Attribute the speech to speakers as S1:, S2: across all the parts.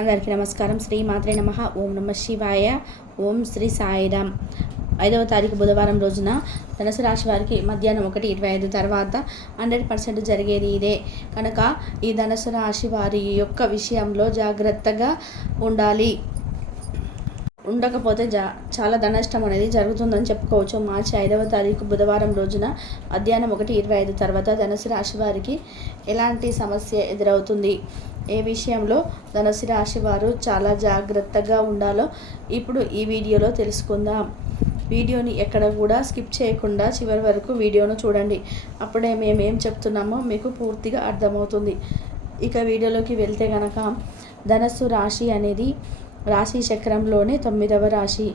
S1: అందరికీ నమస్కారం. శ్రీ మాత్రే నమ. ఓం నమ శివాయ. ఓం శ్రీ సాయిరామ్ ఐదవ తారీఖు బుధవారం రోజున ధనుసు రాశి వారికి మధ్యాహ్నం ఒకటి ఇరవై ఐదు తర్వాత హండ్రెడ్ పర్సెంట్ జరిగేది ఇదే. కనుక ఈ ధనుసు రాశి వారి యొక్క విషయంలో జాగ్రత్తగా ఉండాలి. ఉండకపోతే జా చాలా ధనష్టం అనేది జరుగుతుందని చెప్పుకోవచ్చు. మార్చి ఐదవ తారీఖు బుధవారం రోజున మధ్యాహ్నం ఒకటి ఇరవై ఐదు తర్వాత ధనుసు రాశి వారికి ఎలాంటి సమస్య ఎదురవుతుంది? ఏ విషయంలో ధనుసు రాశి వారు చాలా జాగ్రత్తగా ఉండాలో ఇప్పుడు ఈ వీడియోలో తెలుసుకుందాం. వీడియోని ఎక్కడ కూడా స్కిప్ చేయకుండా చివరి వరకు వీడియోను చూడండి. అప్పుడే మేము ఏం చెప్తున్నామో మీకు పూర్తిగా అర్థమవుతుంది. ఇక వీడియోలోకి వెళ్తే కనుక ధనస్సు రాశి అనేది రాశి చక్రంలోనే తొమ్మిదవ రాశి.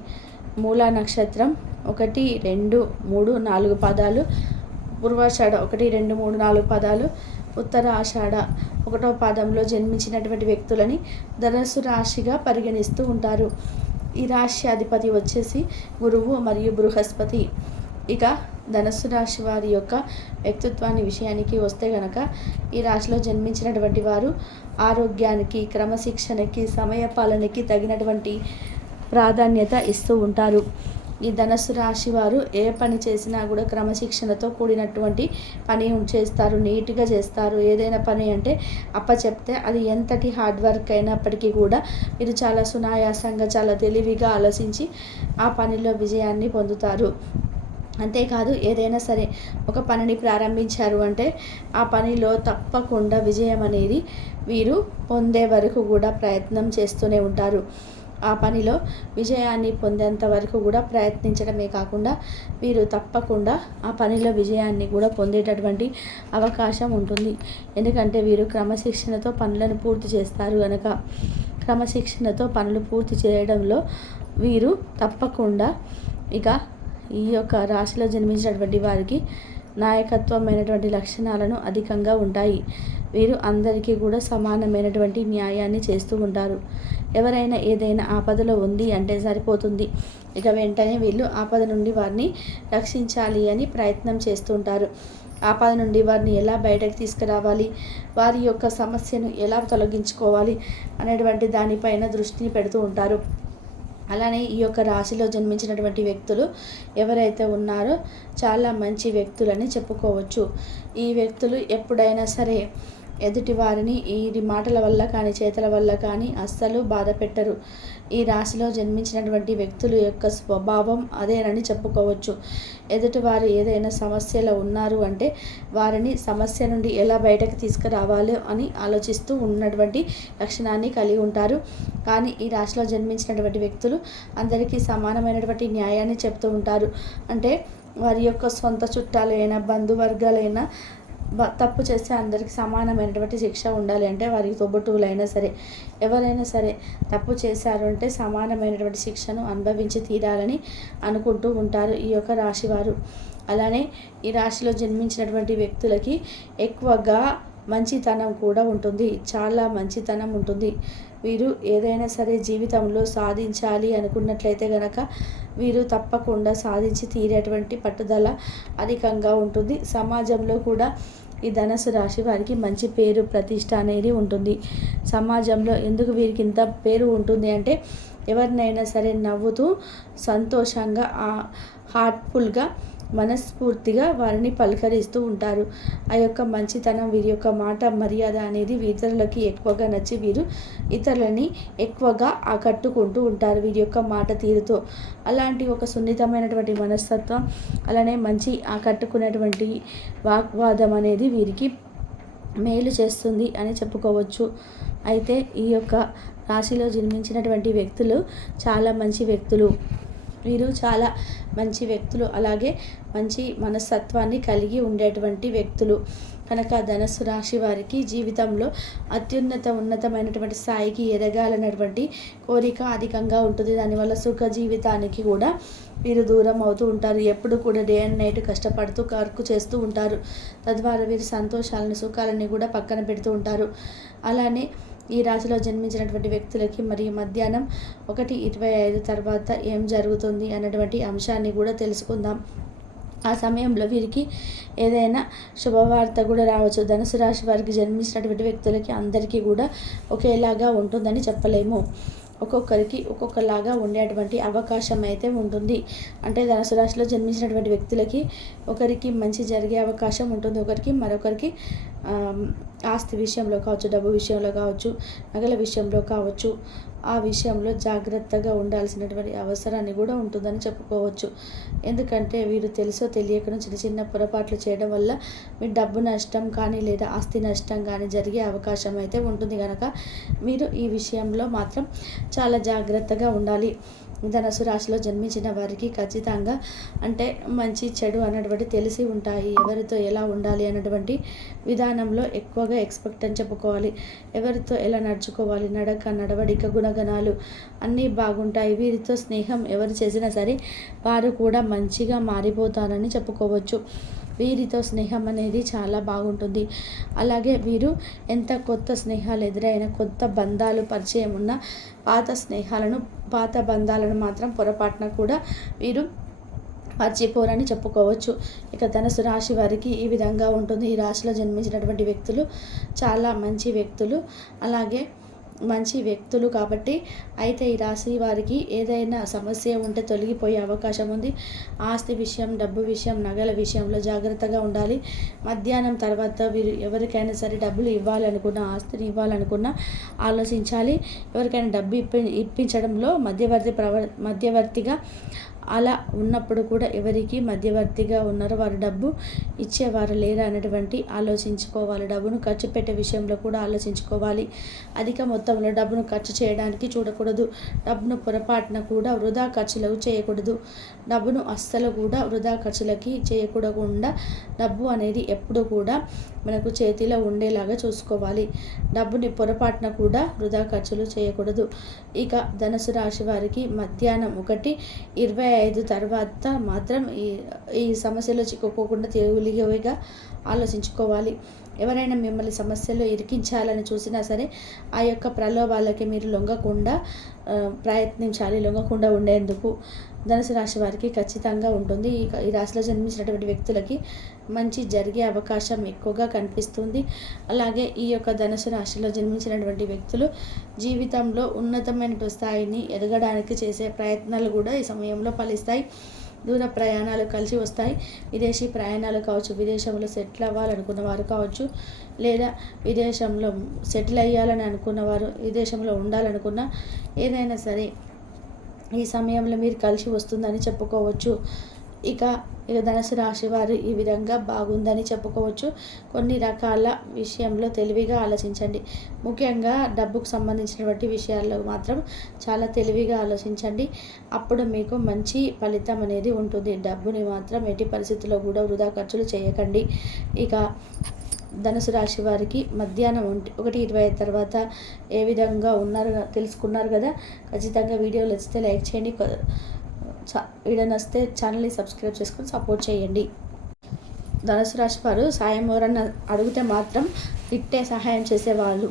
S1: మూల నక్షత్రం ఒకటి రెండు మూడు నాలుగు పదాలు. పూర్వాషాఢ ఒకటి రెండు మూడు నాలుగు పదాలు. ఉత్తర ఆషాఢ ఒకటో పాదంలో జన్మించినటువంటి వ్యక్తులని ధనస్సు రాశిగా పరిగణిస్తూ ఉంటారు. ఈ రాశి అధిపతి వచ్చేసి గురువు మరియు బృహస్పతి. ఇక ధనస్సు రాశి వారి యొక్క వ్యక్తిత్వాన్ని విషయానికి వస్తే గనక ఈ రాశిలో జన్మించినటువంటి వారు ఆరోగ్యానికి క్రమశిక్షణకి సమయపాలనకి తగినటువంటి ప్రాధాన్యత ఇస్తూ ఉంటారు. ఈ ధనస్సు రాశి వారు ఏ పని చేసినా కూడా క్రమశిక్షణతో కూడినటువంటి పని చేస్తారు నీట్గా చేస్తారు. ఏదైనా పని అంటే అప్పచెప్తే అది ఎంతటి హార్డ్ వర్క్ అయినప్పటికీ కూడా మీరు చాలా సునాయాసంగా చాలా తెలివిగా ఆలోచించి ఆ పనిలో విజయాన్ని పొందుతారు. అంతేకాదు ఏదైనా సరే ఒక పనిని ప్రారంభించారు అంటే ఆ పనిలో తప్పకుండా విజయం అనేది వీరు పొందే వరకు కూడా ప్రయత్నం చేస్తూనే ఉంటారు. ఆ పనిలో విజయాన్ని పొందేంత వరకు కూడా ప్రయత్నించడమే కాకుండా వీరు తప్పకుండా ఆ పనిలో విజయాన్ని కూడా పొందేటటువంటి అవకాశం ఉంటుంది. ఎందుకంటే వీరు క్రమశిక్షణతో పనులను పూర్తి చేస్తారు కనుక క్రమశిక్షణతో పనులు పూర్తి చేయడంలో వీరు తప్పకుండా ఇక ఈ యొక్క రాశిలో జన్మించినటువంటి వారికి నాయకత్వమైనటువంటి లక్షణాలను అధికంగా ఉంటాయి. వీరు అందరికీ కూడా సమానమైనటువంటి న్యాయాన్ని చేస్తూ ఉంటారు. ఎవరైనా ఏదైనా ఆపదలో ఉంది అంటే సరిపోతుంది. ఇక వెంటనే వీళ్ళు ఆపద నుండి వారిని రక్షించాలి అని ప్రయత్నం చేస్తుంటారు ఆపద నుండి వారిని ఎలా బయటకు తీసుకురావాలి? వారి యొక్క సమస్యను ఎలా తొలగించుకోవాలి? అనేటువంటి దానిపైన దృష్టిని పెడుతూ ఉంటారు. అలానే ఈ యొక్క రాశిలో జన్మించినటువంటి వ్యక్తులు ఎవరైతే ఉన్నారో చాలా మంచి వ్యక్తులని చెప్పుకోవచ్చు. ఈ వ్యక్తులు ఎప్పుడైనా సరే ఎదుటి వారిని ఈ మాటల వల్ల కానీ చేతల వల్ల కానీ అస్సలు బాధ పెట్టరు. ఈ రాశిలో జన్మించినటువంటి వ్యక్తుల యొక్క స్వభావం అదేనని చెప్పుకోవచ్చు. ఎదుటివారు ఏదైనా సమస్యలో ఉన్నారు అంటే వారిని సమస్య నుండి ఎలా బయటకు తీసుకురావాలో అని ఆలోచిస్తూ ఉన్నటువంటి లక్షణాన్ని కలిగి ఉంటారు. కానీ ఈ రాశిలో జన్మించినటువంటి వ్యక్తులు అందరికీ సమానమైనటువంటి న్యాయాన్ని చెప్తూ ఉంటారు. అంటే వారి యొక్క సొంత చుట్టాలైనా బంధువర్గాలైనా తప్పు చేస్తే అందరికి సమానమైనటువంటి శిక్ష ఉండాలి అంటే వారికి తొబ్బుట్టువులైనా సరే. ఎవరైనా సరే తప్పు చేశారు అంటే సమానమైనటువంటి శిక్షను అనుభవించి తీరాలని అనుకుంటూ ఉంటారు ఈ యొక్క రాశివారు. అలానే ఈ రాశిలో జన్మించినటువంటి వ్యక్తులకి ఎక్కువగా మంచితనం కూడా ఉంటుంది. చాలా మంచితనం ఉంటుంది. వీరు ఏదైనా సరే జీవితంలో సాధించాలి అనుకున్నట్లయితే గనక వీరు తప్పకుండా సాధించి తీరేటువంటి పట్టుదల అధికంగా ఉంటుంది. సమాజంలో కూడా ఈ ధనసు రాశి వారికి మంచి పేరు ప్రతిష్ట అనేది ఉంటుంది. సమాజంలో ఎందుకు వీరికి ఇంత పేరు ఉంటుంది అంటే ఎవరినైనా సరే నవ్వుతూ సంతోషంగా హార్ట్ఫుల్గా మనస్ఫూర్తిగా వారిని పలకరిస్తూ ఉంటారు. ఆ యొక్క మంచితనం వీరి యొక్క మాట మర్యాద అనేది ఇతరులకి ఎక్కువగా నచ్చి వీరు ఇతరులని ఎక్కువగా ఆకట్టుకుంటూ ఉంటారు వీరి యొక్క మాట తీరుతో. అలాంటి ఒక సున్నితమైనటువంటి మనస్తత్వం అలానే మంచి ఆకట్టుకునేటువంటి వాగ్వాదం అనేది వీరికి మేలు చేస్తుంది అని చెప్పుకోవచ్చు. అయితే ఈ యొక్క రాశిలో జన్మించినటువంటి వ్యక్తులు చాలా మంచి వ్యక్తులు. వీరు చాలా మంచి వ్యక్తులు. అలాగే మంచి మనస్తత్వాన్ని కలిగి ఉండేటువంటి వ్యక్తులు. కనుక ధనస్సు రాశి వారికి జీవితంలో అత్యున్నత ఉన్నతమైనటువంటి స్థాయికి ఎదగాలన్నటువంటి కోరిక అధికంగా ఉంటుంది. దానివల్ల సుఖ జీవితానికి కూడా వీరు దూరం అవుతూ ఉంటారు. ఎప్పుడు కూడా డే అండ్ నైట్ కష్టపడుతూ వర్క్ చేస్తూ ఉంటారు. తద్వారా వీరి సంతోషాలను సుఖాలని కూడా పక్కన పెడుతూ ఉంటారు. అలానే ఈ రాశిలో జన్మించినటువంటి వ్యక్తులకి మరియు మధ్యాహ్నం ఒకటి ఇరవై ఐదు తర్వాత ఏం జరుగుతుంది అన్నటువంటి అంశాన్ని కూడా తెలుసుకుందాం. ఆ సమయంలో వీరికి ఏదైనా శుభవార్త కూడా రావచ్చు. ధనుసు రాశి వారికి జన్మించినటువంటి వ్యక్తులకి అందరికీ కూడా ఒకేలాగా ఉంటుందని చెప్పలేము. ఒక్కొక్కరికి ఒక్కొక్కలాగా ఉండేటువంటి అవకాశం అయితే ఉంటుంది. అంటే ధనుసు రాశిలో జన్మించినటువంటి వ్యక్తులకి ఒకరికి మంచి జరిగే అవకాశం ఉంటుంది. ఒకరికి మరొకరికి ఆస్తి విషయంలో కావచ్చు డబ్బు విషయంలో కావచ్చు నగల విషయంలో కావచ్చు ఆ విషయంలో జాగ్రత్తగా ఉండాల్సినటువంటి అవసరాన్ని కూడా ఉంటుందని చెప్పుకోవచ్చు. ఎందుకంటే వీరు తెలుసో తెలియకనో చిన్న చిన్న పొరపాట్లు చేయడం వల్ల మీ డబ్బు నష్టం కానీ లేదా ఆస్తి నష్టం కానీ జరిగే అవకాశం అయితే ఉంటుంది. కనుక మీరు ఈ విషయంలో మాత్రం చాలా జాగ్రత్తగా ఉండాలి. ధనసు రాశిలో జన్మించిన వారికి ఖచ్చితంగా అంటే మంచి చెడు అన్నటువంటి తెలిసి ఉంటాయి. ఎవరితో ఎలా ఉండాలి అన్నటువంటి విధానంలో ఎక్కువగా ఎక్స్పెక్ట్ అని చెప్పుకోవాలి. ఎవరితో ఎలా నడుచుకోవాలి? నడక నడవడిక గుణగణాలు అన్నీ బాగుంటాయి. వీరితో స్నేహం ఎవరు చేసినా సరే వారు కూడా మంచిగా మారిపోతారని చెప్పుకోవచ్చు. వీరితో స్నేహం అనేది చాలా బాగుంటుంది. అలాగే వీరు ఎంత కొత్త స్నేహాలు ఎదురైనా కొత్త బంధాలు పరిచయం ఉన్న పాత స్నేహాలను పాత బంధాలను మాత్రం పొరపాటున కూడా వీరు మర్చిపోరని చెప్పుకోవచ్చు. ఇక ధనుసు రాశి వారికి ఈ విధంగా ఉంటుంది. ఈ రాశిలో జన్మించినటువంటి వ్యక్తులు చాలా మంచి వ్యక్తులు. అలాగే మంచి వ్యక్తులు కాబట్టి అయితే ఈ రాశి వారికి ఏదైనా సమస్య ఉంటే తొలగిపోయే అవకాశం ఉంది. ఆస్తి విషయం డబ్బు విషయం నగల విషయంలో జాగ్రత్తగా ఉండాలి. మధ్యాహ్నం తర్వాత వీరు ఎవరికైనా సరే డబ్బులు ఇవ్వాలనుకున్న ఆస్తిని ఇవ్వాలనుకున్న ఆలోచించాలి. ఎవరికైనా డబ్బు ఇప్పి ఇప్పించడంలో మధ్యవర్తి ప్రవ మధ్యవర్తిగా అలా ఉన్నప్పుడు కూడా ఎవరికి మధ్యవర్తిగా ఉన్నారో. వారు డబ్బు ఇచ్చేవారు లేరా అనేటువంటి ఆలోచించుకోవాలి. డబ్బును ఖర్చు పెట్టే విషయంలో కూడా ఆలోచించుకోవాలి. అధిక మొత్తంలో డబ్బును ఖర్చు చేయడానికి చూడకూడదు. డబ్బును పొరపాటున కూడా వృధా ఖర్చులకు చేయకూడదు. డబ్బును అస్సలు కూడా వృధా ఖర్చులకి చేయకూడకుండా డబ్బు అనేది ఎప్పుడు కూడా మనకు చేతిలో ఉండేలాగా చూసుకోవాలి. డబ్బుని పొరపాటున కూడా వృధా ఖర్చులు చేయకూడదు. ఇక ధనుసు రాశి వారికి మధ్యాహ్నం ఒకటి ఇరవై ఐదు తర్వాత మాత్రం ఈ ఈ సమస్యలో చిక్కుకోకుండా తెలివిగా ఆలోచించుకోవాలి. ఎవరైనా మిమ్మల్ని సమస్యలో ఇరికించాలని చూసినా సరే ఆ యొక్క ప్రలోభాలకి మీరు లొంగకుండా ప్రయత్నించాలి లొంగకుండా ఉండేందుకు ధనుసు రాశి వారికి ఖచ్చితంగా ఉంటుంది. ఈ రాశిలో జన్మించినటువంటి వ్యక్తులకి మంచి జరిగే అవకాశం ఎక్కువగా కనిపిస్తుంది. అలాగే ఈ యొక్క ధనుసు రాశిలో జన్మించినటువంటి వ్యక్తులు జీవితంలో ఉన్నతమైన స్థాయిని ఎదగడానికి చేసే ప్రయత్నాలు కూడా ఈ సమయంలో ఫలిస్తాయి. దూర ప్రయాణాలు కలిసి వస్తాయి. విదేశీ ప్రయాణాలు కావచ్చు విదేశంలో సెటిల్ అవ్వాలనుకున్న వారు కావచ్చు లేదా విదేశంలో సెటిల్ అయ్యాలని అనుకున్నవారు విదేశంలో ఉండాలనుకున్న ఏదైనా సరే ఈ సమయంలో మీరు కలిసి వస్తుందని చెప్పుకోవచ్చు. ఇక ఇక ధనుసు రాశి వారు ఈ విధంగా బాగుందని చెప్పుకోవచ్చు. కొన్ని రకాల విషయంలో తెలివిగా ఆలోచించండి. ముఖ్యంగా డబ్బుకు సంబంధించినటువంటి విషయాల్లో మాత్రం చాలా తెలివిగా ఆలోచించండి. అప్పుడు మీకు మంచి ఫలితం అనేది ఉంటుంది. డబ్బుని మాత్రం ఎట్టి పరిస్థితుల్లో కూడా వృధా ఖర్చులు చేయకండి. ఇక ధనుసు రాశి వారికి మధ్యాహ్నం ఒకటి ఇరవై తర్వాత ఏ విధంగా ఉన్నారు తెలుసుకున్నారు కదా? ఖచ్చితంగా వీడియోలు వచ్చితే లైక్ చేయండి. వీడియో నచ్చితే ఛానల్ని సబ్స్క్రైబ్ చేసుకొని సపోర్ట్ చేయండి. ధనుసు రాశి వారు సాయం ఎవరన్నా అడిగితే మాత్రం ఇట్టే సహాయం చేసేవాళ్ళు.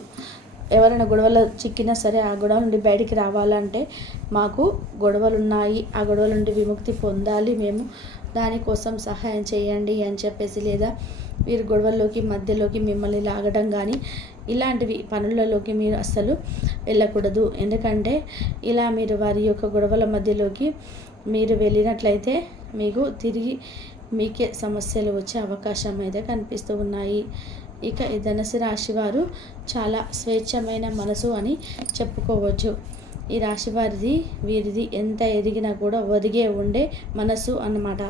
S1: ఎవరైనా గొడవలు చిక్కినా సరే ఆ గొడవ నుండి బయటికి రావాలంటే మాకు గొడవలు ఉన్నాయి ఆ గొడవల నుండి విముక్తి పొందాలి. మేము దానికోసం సహాయం చేయండి అని చెప్పేసి లేదా వీరు గొడవల్లోకి మధ్యలోకి మిమ్మల్ని లాగడం కానీ ఇలాంటివి పనులలోకి మీరు అస్సలు వెళ్ళకూడదు. ఎందుకంటే ఇలా మీరు వారి యొక్క గొడవల మధ్యలోకి మీరు వెళ్ళినట్లయితే మీకు తిరిగి మీకే సమస్యలు వచ్చే అవకాశం అయితే కనిపిస్తూ ఉన్నాయి. ఇక ఈ ధనుసు రాశి వారు చాలా స్వేచ్ఛమైన మనసు అని చెప్పుకోవచ్చు. ఈ రాశి వారిది వీరిది ఎంత ఎదిగినా కూడా ఒదిగే ఉండే మనసు అన్నమాట.